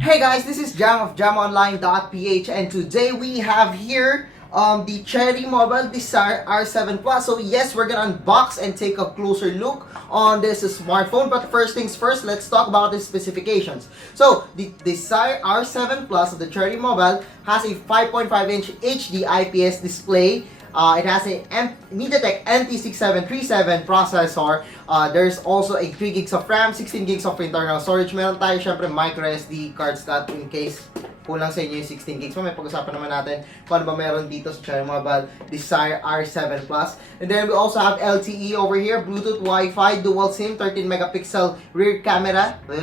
Hey guys, this is Jam of jamonline.ph, and today we have here the Cherry Mobile Desire R7 Plus. So yes, we're gonna unbox and take a closer look on this smartphone. But first things first, let's talk about the specifications. So the Desire R7 Plus of the Cherry Mobile has a 5.5-inch HD IPS display. It has a MediaTek NT6737 processor. There's also a 3 gigs of RAM, 16 gigs of internal storage. Meron tayo syempre micro SD card slot in case kulang sa inyo yung 16 gigs. May pag-usapan naman natin kung ano ba meron dito sa Cherry Mobile Desire R7 Plus. And then we also have LTE over here, Bluetooth, Wi-Fi, dual SIM, 13 megapixel rear camera, 8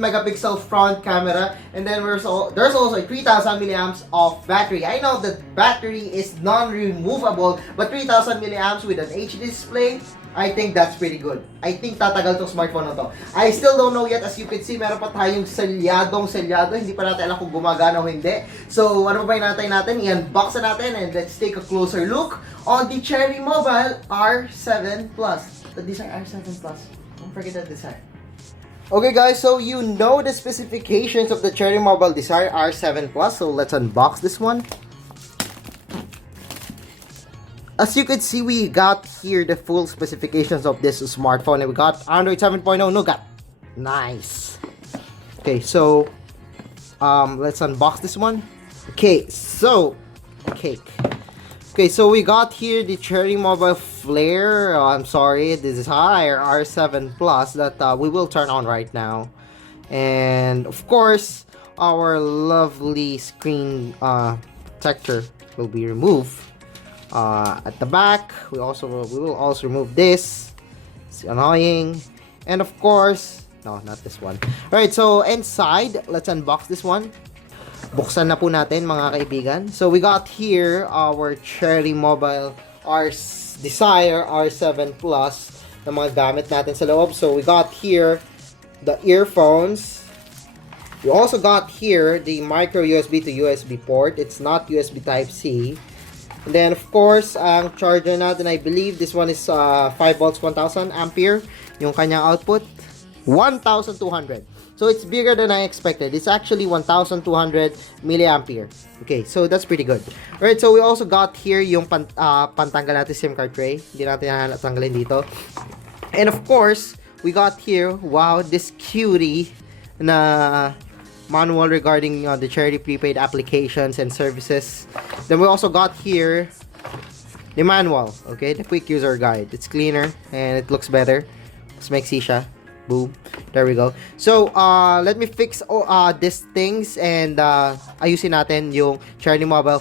megapixel front camera, and then there's also a 3000 milliamps of battery. I know that battery is non-removable, but 3000 milliamps with an HD display, I think that's pretty good. I think tatagal tong smartphone na to. I still don't know yet. As you can see, meron pa tayong selyado. Hindi pa natin alam kung gumagana o hindi. So, ano ba yung natin? I-unbox na natin and let's take a closer look on the Cherry Mobile R7 Plus. The Desire R7 Plus. Don't forget that Desire. Okay guys, so you know the specifications of the Cherry Mobile Desire R7 Plus. So, let's unbox this one. As you can see, we got here the full specifications of this smartphone, and we got Android 7.0 Nougat. Nice. Okay, so let's unbox this one. Okay, so we got here the Cherry Mobile Flare. I'm sorry, the Desire R7 Plus that we will turn on right now, and of course, our lovely screen protector will be removed. At the back, we will also remove this. It's annoying. And of course, no, not this one. Alright, so inside, let's unbox this one. Buksan na po natin mga kaibigan. So we got here our Cherry Mobile Desire R7 Plus na mga gamit natin sa loob. So we got here the earphones. We also got here the micro USB to USB port. It's not USB Type-C. And then, of course, ang charger natin, I believe this one is 5 volts, 1000 ampere. Yung kanyang output, 1200. So, it's bigger than I expected. It's actually 1200 milliampere. Okay, so that's pretty good. Alright, so we also got here yung pantanggal natin SIM card tray. Hindi natin natanggalin dito. And of course, we got here, wow, this cutie na manual regarding the Cherry prepaid applications and services. Then we also got here the manual, okay, the quick user guide. It's cleaner and it looks better. Mas maiksi siya. Boom. There we go. So, let me fix these things and ayusin natin yung Cherry Mobile.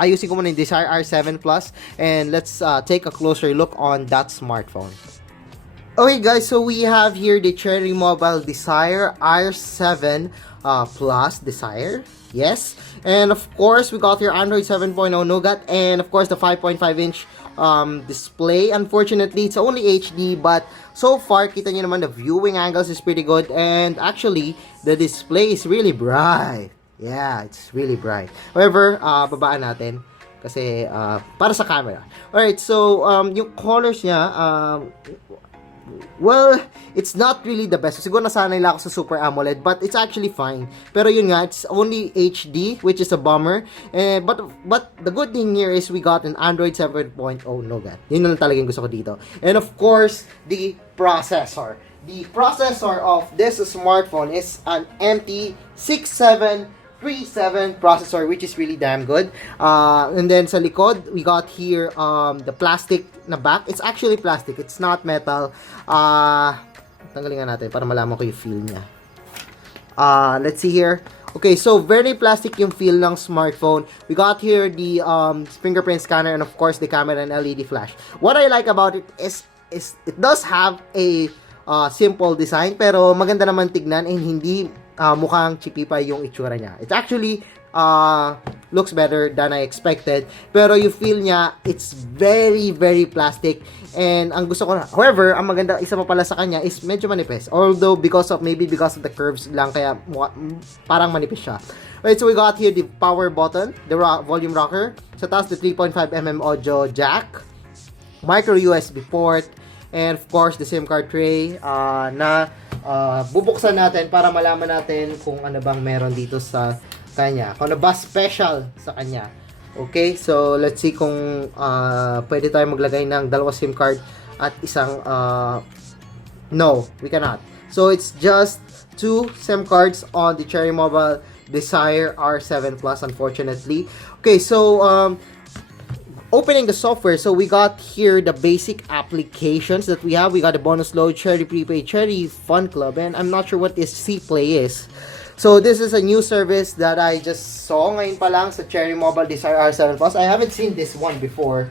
Ayusin ko muna yung Desire R7 Plus and let's take a closer look on that smartphone. Okay guys, so we have here the Cherry Mobile Desire R7 Plus Desire. Yes. And of course, we got your Android 7.0 Nougat and of course the 5.5-inch display. Unfortunately, it's only HD, but so far, kita nyo naman the viewing angles is pretty good, and actually, the display is really bright. Yeah, it's really bright. However, babaan natin kasi para sa camera. Alright, so yung colors niya, well, it's not really the best. Siguro nasanay lang ako sa Super AMOLED, but it's actually fine. Pero yun nga, it's only HD, which is a bummer. But the good thing here is we got an Android 7.0 Nougat. Yun na lang talaga yung gusto ko dito. And of course, the processor. The processor of this smartphone is an MT6737 processor, which is really damn good. And then sa likod, we got here the plastic na back. It's actually plastic. It's not metal. Tanggalin nga natin para malaman ko yung feel niya. Let's see here. Okay, so very plastic yung feel ng smartphone. We got here the fingerprint scanner and of course the camera and LED flash. What I like about it is it does have a simple design pero maganda naman tignan and hindi mukhang chipipa yung itsura niya. It actually looks better than I expected. Pero you feel niya, it's very, very plastic. And ang gusto ko na, however, ang maganda, isa pa pala sa kanya is medyo manipis. Although, maybe because of the curves lang, kaya parang manipis siya. Alright, so we got here the power button, the volume rocker. Sa taas, the 3.5mm audio jack, micro USB port, and of course, the SIM card tray na bubuksan natin para malaman natin kung ano bang meron dito sa kanya. Kung ano ba special sa kanya. Okay, so let's see kung pwede tayo maglagay ng dalawang SIM card at isang no, we cannot. So it's just 2 SIM cards on the Cherry Mobile Desire R7 Plus, unfortunately. Okay, so opening the software, so we got here the basic applications that we have. We got a bonus load, Cherry Prepaid, Cherry Fun Club, and I'm not sure what this C-Play is. So this is a new service that I just saw ngayon pa lang sa Cherry Mobile Desire R7 Plus. I haven't seen this one before.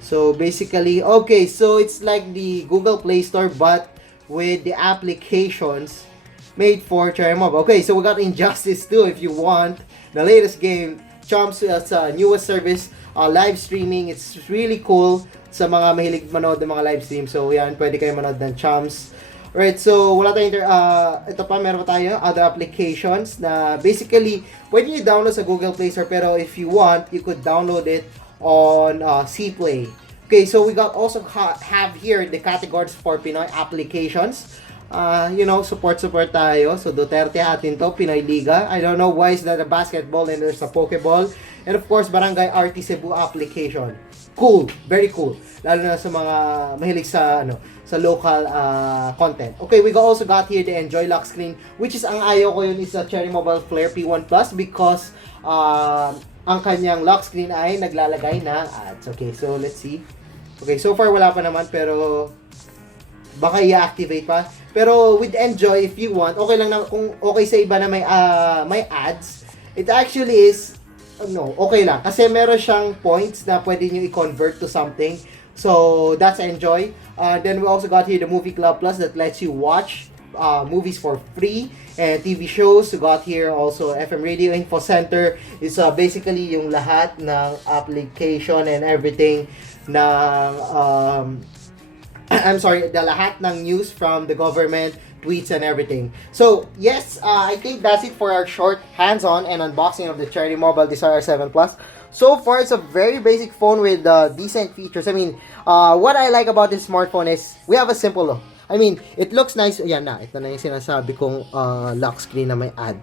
So basically, okay, so it's like the Google Play Store but with the applications made for Cherry Mobile. Okay, so we got Injustice 2 if you want the latest game. Chomps newest service, live streaming. It's really cool sa mga mahilig manood ng mga live stream. So yan, pwede kayo manood ng Chomps. Right, so wala tayong ito pa, meron pa tayo other applications na basically pwede nyo download sa Google Play Store, pero if you want, you could download it on C-Play. Okay, so we got also have here the categories for Pinoy applications. You know, support tayo. So Duterte atin to, Pinoy Liga. I don't know why is that a basketball and there's a Pokeball. And of course, Barangay RT Cebu application. Cool, very cool. Lalo na sa mga mahilig sa sa local content. Okay, we also got here the Enjoy Lock Screen, which is ang ayaw ko yun is a Cherry Mobile Flare P1 Plus because ang kanyang lock screen ay naglalagay ng ads. Okay, so let's see. Okay, so far wala pa naman, pero baka i-activate pa. Pero with Enjoy, if you want, okay lang na kung okay sa iba na may ads, it actually is okay lang. Kasi meron siyang points na pwede nyo i-convert to something. So, that's Enjoy. Then we also got here the Movie Club Plus that lets you watch movies for free and TV shows. We got here also FM Radio Info Center. It's basically yung lahat ng application and everything ng I'm sorry, the lahat ng news from the government, tweets and everything. So, yes, I think that's it for our short hands-on and unboxing of the Cherry Mobile Desire 7 Plus. So far, it's a very basic phone with decent features. I mean, what I like about this smartphone is we have a simple look. I mean, it looks nice. Yan na, ito na yung sinasabi kong lock screen na may ad.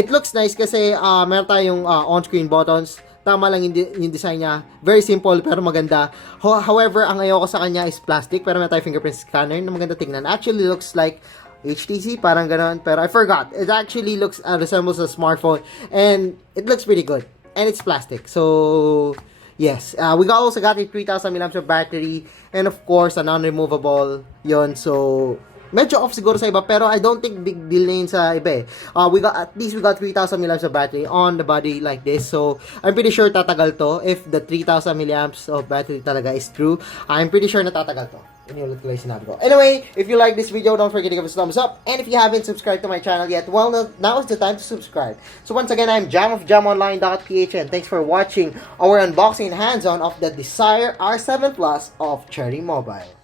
It looks nice kasi meron tayong on-screen buttons. Tama lang yung design niya. Very simple pero maganda. However, ang ayoko sa kanya is plastic. Pero meron tayong fingerprint scanner na maganda tingnan. Actually looks like HTC, parang gano'n. Pero I forgot. It actually looks resembles a smartphone. And it looks pretty good. And it's plastic. So, yes. We also got a 3,000 mAh battery. And of course, a non-removable yon. So, medyo off siguro sa iba, pero I don't think big deal na yun sa iba eh. We got 3,000 mAh battery on the body like this. So, I'm pretty sure tatagal to. If the 3,000 mAh of battery talaga is true, I'm pretty sure na tatagal to. Inulit ko lang sinabi ko. Anyway, if you like this video, don't forget to give us a thumbs up. And if you haven't subscribed to my channel yet, well, now is the time to subscribe. So once again, I'm Jam of JamOnline.ph, and thanks for watching our unboxing and hands-on of the Desire R7 Plus of Cherry Mobile.